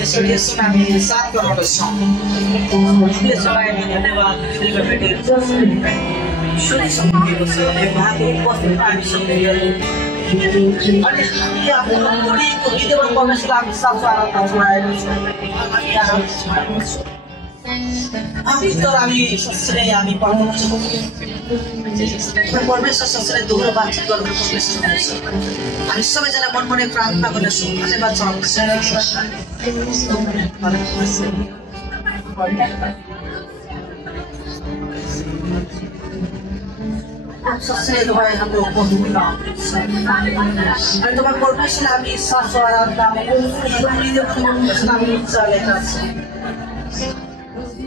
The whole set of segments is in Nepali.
यसरी हामी साथ गराउँदछौँ यसलाई धन्यवाद दिनको भेटेको सुनिसकेको छ यो भागको उपस्थित हामीसँग अनि हामी आफ्नो बढीको हृदयमा परमेश्वरलाई हामी साथ आराधना चढाएको छौँ हामी तर हामी ससुरै हामी पढाउँछौँ परमेश्वर ससुरै दोहोरो बातचित गर्नु हामी सबैजना मनमनै प्रार्थना गर्नेछौँ धन्यवाद ससुरै तपाईँ हाम्रो पढ्नुमा अनि तपाईँ परमेश्वरलाई हामी साथ आराधना हामी चलेका छौँ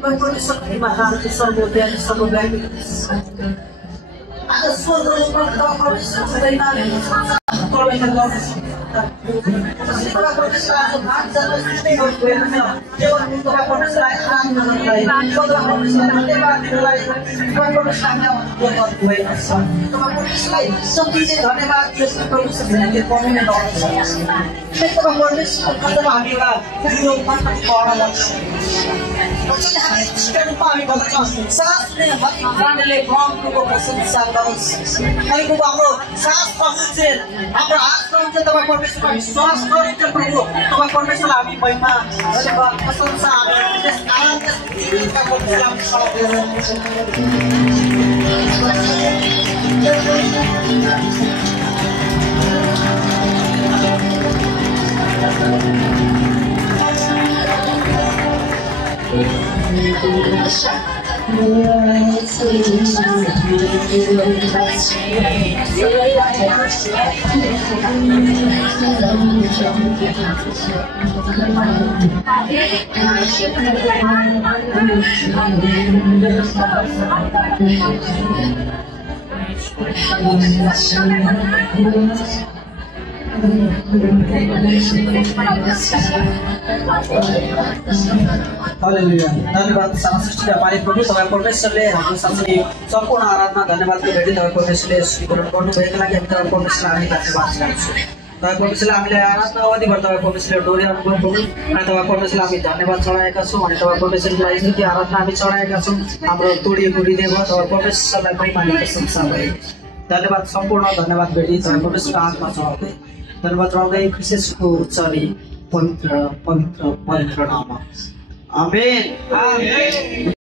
परमेश्वर महान सर्वव्यापी सर्वव्यापी आज स्वर्गमा परमेश्वर सबैमा विश्वास गरिन्छ प्रभु तपाईँ परमेश्वरलाई हामी महिमा धन्यवाद प्रशंसा धन्यवाद सारा सृष्टिका मालिक प्रभु तपाईँ परमेश्वरले हाम्रो साथै सम्पूर्ण आराधना धन्यवादको भेटी तपाईँ परमेश्वरले स्वीकरण गर्नुभएको लागि हामी तपाईँ परमेश्वरलाई हामी धन्यवाद दिन्छौँ तपाईँ परमेश्वरले हामीलाई आराधना अवधिभर तपाईँ परमेश्वरले डोर्याउनु भयो प्रभु अनि तपाईँ परमेश्वरलाई हामी धन्यवाद चढाएका छौँ अनि तपाईँ परमेश्वरलाई स्तुति आराधना हामी चढाएका छौँ हाम्रो तोडिएको हृदयमा तपाईँ परमेश्वरलाई महिमा प्रशंसा भयो धन्यवाद सम्पूर्ण धन्यवाद भेटी तपाईँ परमेश्वरको हातमा चढाउँदै धन्यवाद चढाउँदै विशेषको उच्चारी पवित्र पवित्र पवित्र नाममा आमेन।